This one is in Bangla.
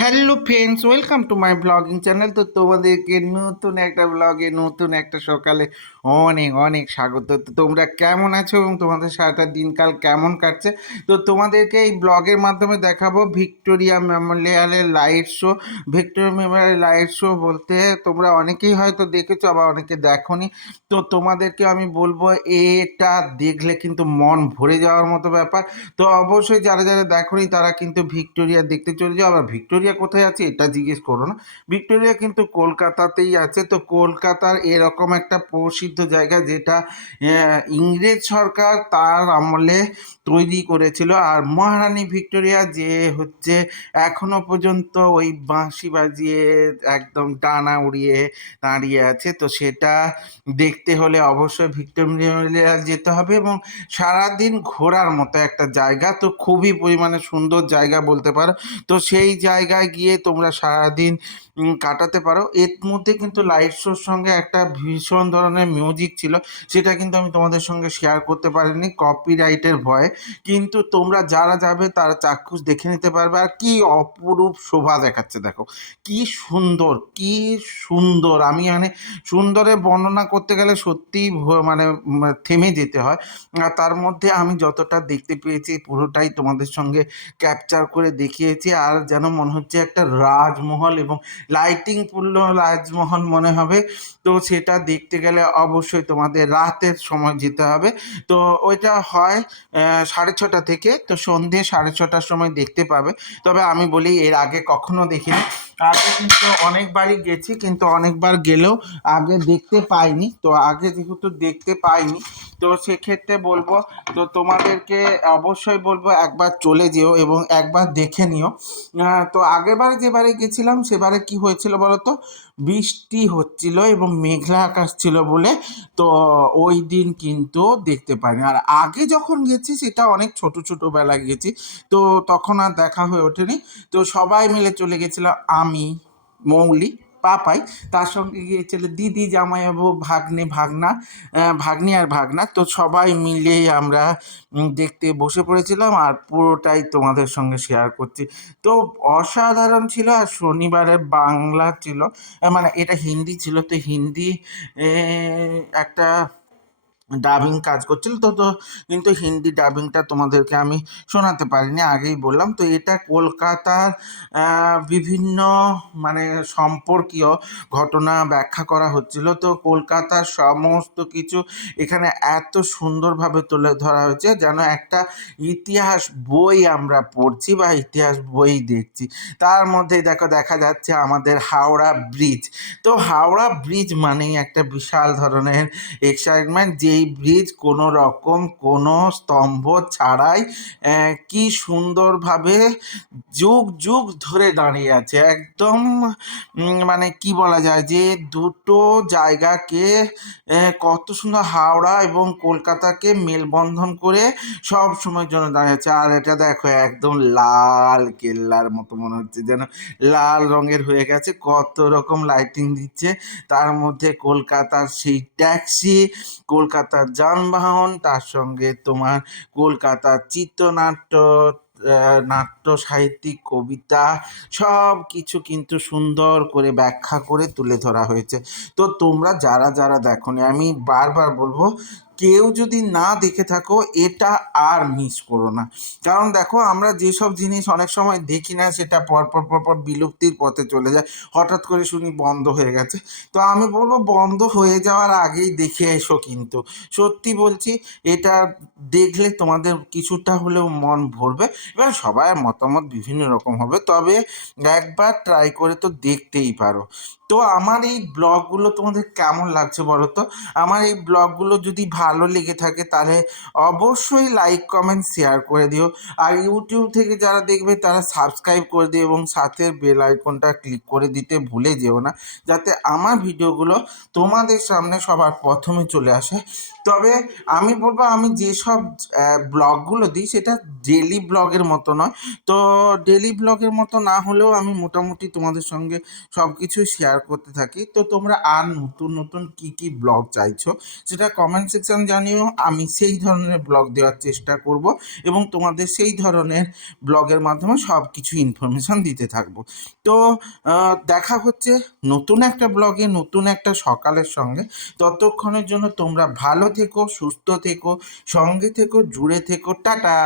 Hello friends welcome to my blogging channel তো তোমাদেরকে নতুন একটা ব্লগে নতুন একটা সকালে অনেক অনেক স্বাগত। তো তোমরা কেমন আছো এবং তোমাদের সারাটা দিনকাল কেমন কাটছে? তো তোমাদেরকে এই ব্লগের মাধ্যমে দেখাবো Victoria মেমোরিয়ালের light show Victoria Memorial light show বলতে তোমরা অনেকেই হয়তো দেখেছ, আবার অনেকে দেখোনি। তো তোমাদেরকে আমি বলব, এটা দেখলে কিন্তু মন ভরে যাওয়ার মতো ব্যাপার। তো অবশ্যই যারা যারা দেখোনি, তারা কিন্তু ভিক্টোরিয়া দেখতে চলে যাও। আবার ভিক্টোরিয়া কোথায় আছে এটা জিজ্ঞেস করো না। ভিক্টোরিয়া কিন্তু কলকাতাতেই আছে। তো কলকাতার এরকম একটা প্রসিদ্ধ জায়গা যেটা ইংরেজ সরকার তার আমলে তৈরি করেছিল। আর মহারানী ভিক্টোরিয়া যে হচ্ছে এখনও পর্যন্ত ওই বাঁশি বাজিয়ে একদম টানা উড়িয়ে দাঁড়িয়ে আছে। তো সেটা দেখতে হলে অবশ্যই ভিক্টোরিয়া যেতে হবে এবং সারাদিন ঘোরার মতো একটা জায়গা। তো খুবই পরিমাণে সুন্দর জায়গা বলতে পারো। তো সেই জায়গায় গিয়ে তোমরা সারাদিন কাটাতে পারো। এর মধ্যে কিন্তু লাইট শোর সঙ্গে একটা ভীষণ ধরনের মিউজিক ছিল, সেটা কিন্তু আমি তোমাদের সঙ্গে শেয়ার করতে পারিনি কপিরাইটের ভয়ে। কিন্তু তোমরা যারা যাবে, তারা চাক্ষুষ দেখে নিতে পারবে। আর কি অপরূপ শোভা দেখাচ্ছে, দেখো। কি সুন্দর কি সুন্দর। আমি মানে সুন্দরের বর্ণনা করতে গেলে সত্যিই মানে থেমে যেতে হয়। আর তার মধ্যে আমি যতটা দেখতে পেয়েছি, পুরোটাই তোমাদের সঙ্গে ক্যাপচার করে দেখিয়েছি। আর যেন মনে হচ্ছে একটা রাজমহল এবং লাইটিং পূর্ণ রাজমহল মনে হবে। তো সেটা দেখতে গেলে অবশ্যই তোমাদের রাতের সময় যেতে হবে। তো ওইটা হয় সাড়ে ছটা থেকে। তো সন্ধে সাড়ে ছটার সময় দেখতে পাবে। তবে আমি বলি এর আগে কখনো দেখিনি। আগে কিন্তু অনেকবারই গেছি, কিন্তু অনেকবার গেলেও আগে দেখতে পাইনি। তো আগে যেহেতু দেখতে পাইনি তো সেক্ষেত্রে বলব, তো তোমাদেরকে অবশ্যই বলব একবার চলে যেও এবং একবার দেখে নিও। তো আগেরবারে যেবারে গেছিলাম সেবারে কি হয়েছিল বলো তো বৃষ্টি হচ্ছিল এবং মেঘলা আকাশ ছিল বলে, তো ওই দিন কিন্তু দেখতে পাইনি। আর আগে যখন গেছি সেটা অনেক ছোট ছোটোবেলায় গেছি, তো তখন আর দেখা হয়ে ওঠেনি। তো সবাই মিলে চলে গেছিলাম আমি, মৌলি পাপাই তার সঙ্গে গিয়েছিল দিদি, জামাই বাবু, ভাগনা, ভাগ্নে ভাগ্নি আর ভাগনা। তো সবাই মিলে আমরা দেখতে বসে পড়েছিলাম আর পুরোটাই তোমাদের সঙ্গে শেয়ার করছি। তো অসাধারণ ছিল আর শনিবারে বাংলা ছিল মানে এটা হিন্দি ছিল। তো হিন্দি একটা ডাবিং কাজ করছিল, তো তো কিন্তু হিন্দি ডাবিংটা তোমাদেরকে আমি শোনাতে পারিনি, আগেই বললাম। তো এটা কলকাতার বিভিন্ন মানে সম্পর্কীয় ঘটনা ব্যাখ্যা করা হচ্ছিল। তো কলকাতার সমস্ত কিছু এখানে এত সুন্দরভাবে তুলে ধরা হয়েছে যেন একটা ইতিহাস বই আমরা পড়ছি বা ইতিহাস বই দেখছি। তার মধ্যে দেখো, দেখা যাচ্ছে আমাদের হাওড়া ব্রিজ তো হাওড়া ব্রিজ মানেই একটা বিশাল ধরনের এক্সাইটমেন্ট যেই ব্রিজ কোনো রকম কোনো স্তম্ভ ছাড়াই কি সুন্দরভাবে যুগ যুগ ধরে দাঁড়িয়ে আছে। একদম মানে কি বলা যায় যে দুটো জায়গাকে কত সুন্দর হাওড়া এবং কলকাতাকে মেলবন্ধন করে সব সময়ের জন্য দাঁড়িয়ে আছে। আর এটা দেখো, একদম লাল কেল্লার মতো মনে হচ্ছে যেন। লাল রঙের হয়ে গেছে, কত রকম লাইটিং দিচ্ছে। তার মধ্যে কলকাতার সেই ট্যাক্সি কলকাতার যানবাহন, তার সঙ্গে তোমার কলকাতার চিত্রনাট্য নাট্য, সাহিত্যিক, কবিতা সব কিছু কিন্তু সুন্দর করে ব্যাখ্যা করে তুলে ধরা হয়েছে। তো তোমরা যারা যারা দেখো আমি বারবার বলব কেউ যদি না দেখে থাকো, এটা আর মিস করো না। কারণ দেখো, আমরা যেসব জিনিস অনেক সময় দেখি না, সেটা পরপর পরপর বিলুপ্তির পথে চলে যায়। হঠাৎ করে শুনি বন্ধ হয়ে গেছে। তো আমি বলব, বন্ধ হয়ে যাওয়ার আগেই দেখে এসো কিন্তু। সত্যি বলছি, এটা দেখলে তোমাদের কিছুটা হলেও মন ভরবে এবার সবার মতামত বিভিন্ন রকম হবে। তবে একবার ট্রাই করে তো দেখতেই পারো। তো আমার এই ব্লগগুলো তোমাদের কেমন লাগছে বলো তো? আমার এই ব্লগগুলো যদি ভালো লেগে থাকে তাহলে অবশ্যই লাইক কমেন্ট শেয়ার করে দিও। আর ইউটিউব থেকে যারা দেখবে তারা সাবস্ক্রাইব করে দিও এবং সাথে বেল আইকনটা ক্লিক করে দিতে ভুলে যেও না, যাতে আমার ভিডিওগুলো তোমাদের সামনে সবার প্রথমে চলে আসে। তবে আমি বলব, আমি যেসব ব্লগগুলো দিই সেটা ডেলি ব্লগের মতো নয়। তো ডেলি ব্লগের মতো না হলেও আমি মোটামুটি তোমাদের সঙ্গে সব শেয়ার শেয়ার করতে থাকি। তো তোমরা আর নতুন নতুন কি কি ব্লগ চাইছো সেটা কমেন্ট সেকশন জানিও। আমি সেই ধরনের ব্লগ দেওয়ার চেষ্টা করব এবং তোমাদের সেই ধরনের ব্লগের মাধ্যমে সব কিছু ইনফরমেশান দিতে থাকব। তো দেখা হচ্ছে নতুন একটা ব্লগে নতুন একটা সকালের সঙ্গে। ততক্ষণের জন্য তোমরা ভালো থেকো, সুস্থ থেকো, সঙ্গে থেকো, জুড়ে থেকো। টাটা!